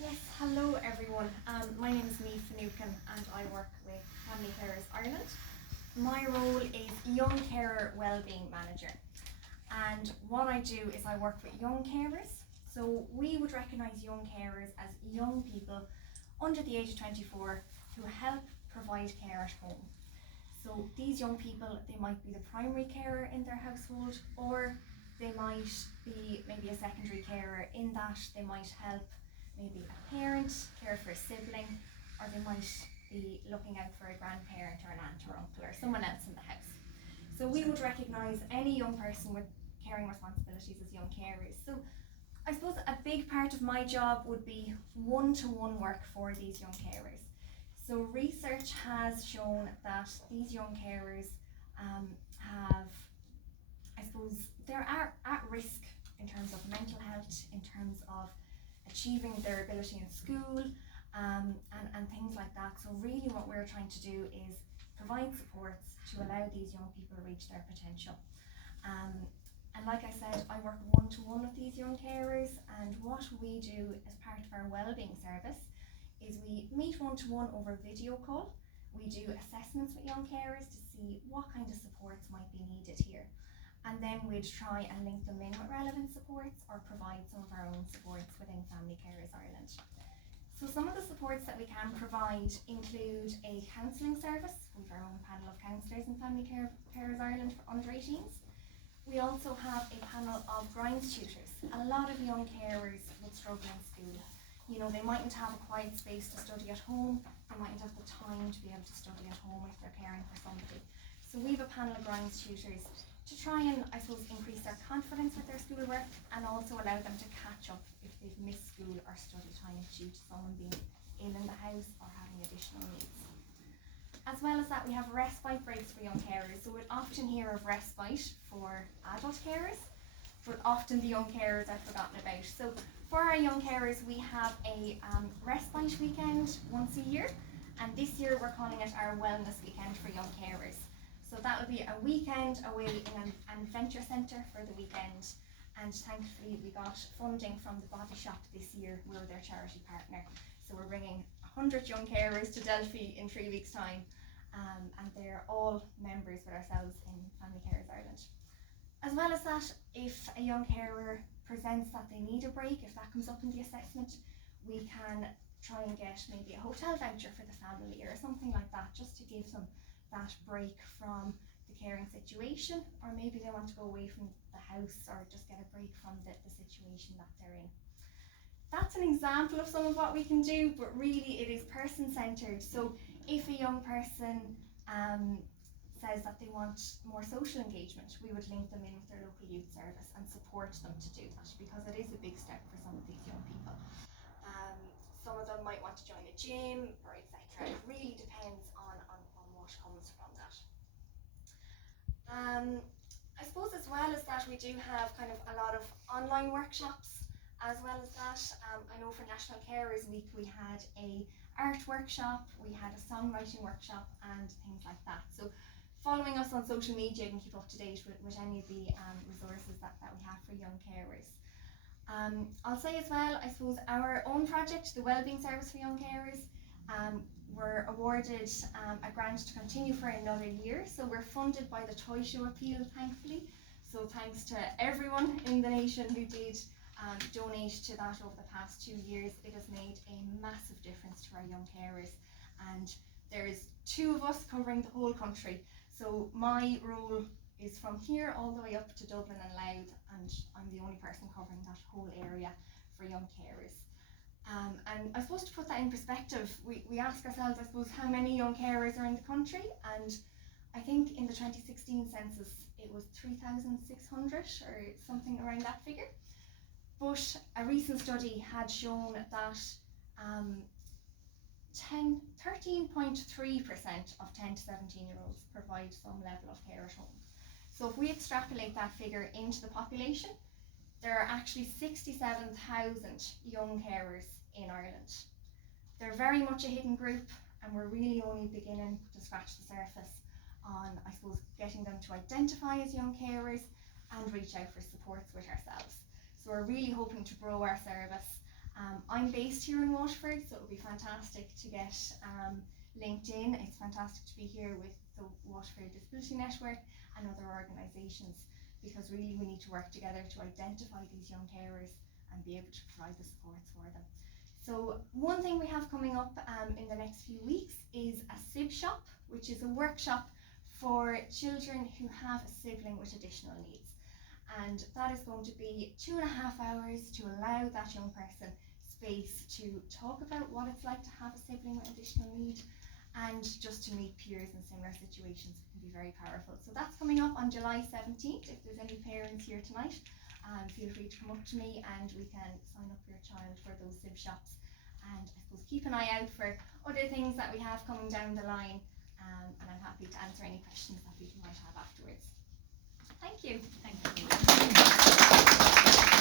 Yes, hello everyone. My name is Niamh Finnucane and I work with Family Carers Ireland. My role is Young Carer Wellbeing Manager, and what I do is I work with young carers. So we would recognise young carers as young people under the age of 24 who help provide care at home. So these young people, they might be the primary carer in their household, or they might be maybe a secondary carer in that they might help maybe a parent care for a sibling, or they might be looking out for a grandparent or an aunt or uncle or someone else in the house. So we would recognise any young person with caring responsibilities as young carers. So I suppose a big part of my job would be one-to-one work for these young carers. So research has shown that these young carers have, I suppose, they're at risk in terms of mental health, in terms of achieving their ability in school, and things like that. So really what we're trying to do is provide supports to allow these young people to reach their potential. And like I said, I work one-to-one with these young carers, and what we do as part of our wellbeing service is we meet one-to-one over video call. We do assessments with young carers to see what kind of supports might be needed here. And then we'd try and link them in with relevant supports or provide some of our own supports within Family Carers Ireland. So some of the supports that we can provide include a counselling service. We have our own panel of counsellors in Family Carers Ireland for under 18s. We also have a panel of grinds tutors. A lot of young carers would struggle in school. You know, they mightn't have a quiet space to study at home, they mightn't have the time to be able to study at home if they're caring for somebody. So we have a panel of grinds tutors to try and, I suppose, increase their confidence with their schoolwork and also allow them to catch up if they've missed school or study time due to someone being ill in the house or having additional needs. As well as that, we have respite breaks for young carers. So we'd often hear of respite for adult carers, but often the young carers are forgotten about. So for our young carers, we have a respite weekend once a year, and this year we're calling it our wellness weekend for young carers. So that will be a weekend away in an adventure centre for the weekend, and thankfully we got funding from the Body Shop this year. We're their charity partner, so we're bringing 100 young carers to Delphi in 3 weeks' time, and they're all members with ourselves in Family Carers Ireland. As well as that, if a young carer presents that they need a break, if that comes up in the assessment, we can try and get maybe a hotel voucher for the family or something like that, just to give them that break from the caring situation, or maybe they want to go away from the house or just get a break from the situation that they're in. That's an example of some of what we can do, but really it is person-centred. So if a young person says that they want more social engagement, we would link them in with their local youth service and support them to do that, because it is a big step for some of these young people. Some of them might want to join a gym or etc. It really depends on what comes from that. I suppose as well as that, we do have kind of a lot of online workshops. As well as that, I know for National Carers Week we had a art workshop, we had a songwriting workshop and things like that. So following us on social media, you can keep up to date with any of the resources that we have for young carers. I'll say as well, I suppose our own project, the Wellbeing Service for Young Carers, we're awarded a grant to continue for another year. So we're funded by the Toy Show Appeal, thankfully. So thanks to everyone in the nation who did donate to that over the past 2 years. It has made a massive difference to our young carers, and there's 2 of us covering the whole country. So my role is from here all the way up to Dublin and Louth, and I'm the only person covering that whole area for young carers. And I suppose to put that in perspective, we ask ourselves, I suppose, how many young carers are in the country, and I think in the 2016 census it was 3,600 or something around that figure. But a recent study had shown that 13.3% of 10 to 17 year olds provide some level of care at home. So if we extrapolate that figure into the population, there are actually 67,000 young carers in Ireland. They're very much a hidden group, and we're really only beginning to scratch the surface on, I suppose, getting them to identify as young carers and reach out for supports with ourselves. So we're really hoping to grow our service I'm based here in Waterford, so it would be fantastic to get linked in. It's fantastic to be here with the Waterford Disability Network and other organisations, because really we need to work together to identify these young carers and be able to provide the supports for them. So one thing we have coming up in the next few weeks is a SIB shop, which is a workshop for children who have a sibling with additional needs. And that is going to be 2.5 hours to allow that young person space to talk about what it's like to have a sibling with additional need, and just to meet peers in similar situations. It can be very powerful. So that's coming up on July 17th. If there's any parents here tonight, feel free to come up to me and we can sign up your child for those SIB shops. And I suppose keep an eye out for other things that we have coming down the line, and I'm happy to answer any questions that people might have afterwards. Thank you. Thank you.